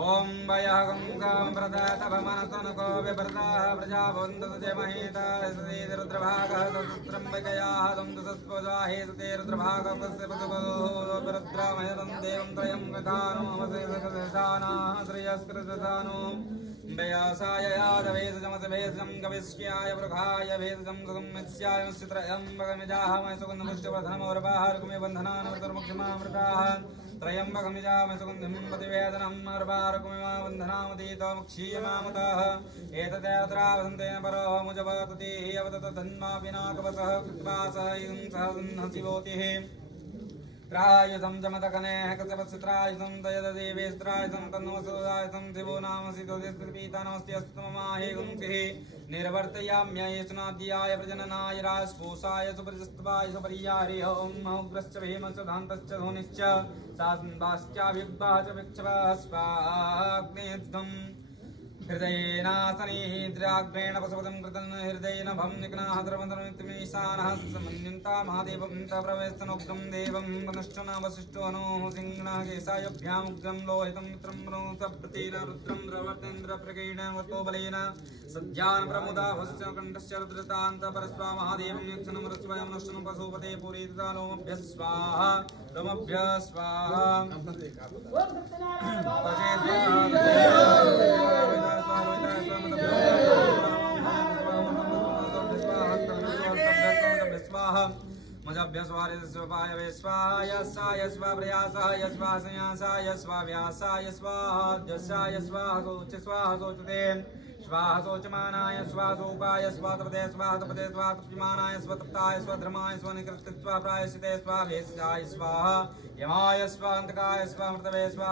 ओम वयहं प्रदातभमनतनको विप्रदाः प्रजाभवन्तमहेतासते रुद्रभागः सत्रम्बकयाः दन्दसस्पजाहे सते रुद्रभागः रुद्रामयतं देवं त्रयं गतानोमसेसदानाः श्रेयस्कृतदानो दयासाय यादवेदजमसभेदजं कविष्याय वृखाय भेदजं सुगम्यस्याय चित्रयं भगमिजाहमय सुगन्धपुष्टवर्धनमौरवाहर्कुमे बन्धनानुर्मुख्यमामृताः त्रयम्बकमिजामय सुगन्धिं प्रतिवेदनम् अर्वार्कुमिमा बन्धनामतीतमुक्षीयमामताः एतदेवत्रावसन्तेन परो मुजवततिः अवतत धन्मा विनाकवसः कृत्वा सह इदं सह शिवोतिः त्रायुधं जमतकनेः कश्यपश्चित्रायुधं दयदेवेस्त्रायुधं तन्नमसोदायुधं शिवो नाम सिद्धोदिस्पीता नमस्ते अस्तु ममाहे गुंसिः निर्वर्तयाम्यै सुनाद्याय प्रजननाय राजस्पोषाय सुपरिस्तवाय सुपर्यारे ओं उग्रश्च भीमश्च धोनिश्च सास्बाश्चाभियुक्तः च विक्षवः स्वाग्नेद्धम् हृदयेनासनिद्राग्रेण पशुपतिं कृतं हृदयेन भं निघ्नाः द्रवन्तमीशानः समन्यन्ता महादेवं च प्रवेशनोग्रं देवं वनुष्ठन वसिष्ठो अनुः सिंहणः केशायभ्यामुग्रं लोहितं मित्रं सप्रतेन रुद्रं द्रवर्तेन्द्र प्रकेण वतोबलेन सज्जान प्रमुदाभस्य कण्ठस्य रुद्रतान्तपरस्वा महादेवं यक्षणं रस्वयं नष्टनं पशुपते पुरीतता लोमभ्य स्वाहा लोमभ्य स्वाहा मजभ्यस्वाय स्वाय साय स्वाप्रयासाय स्वासयासाय स्वाव्यासाय स्वाहाद्यसाय स्वाहोच स्वाहोचते स्वाहा शोचमानाय स्वासोपाय स्वातपते स्वातपते स्वातपमानाय स्वतप्ताय स्वधर्माय स्वनिकृत्य स्वाप्रायश्चिते स्वाभेषाय स्वाहा यमाय स्वान्तकाय स्वामृतवे स्वाहा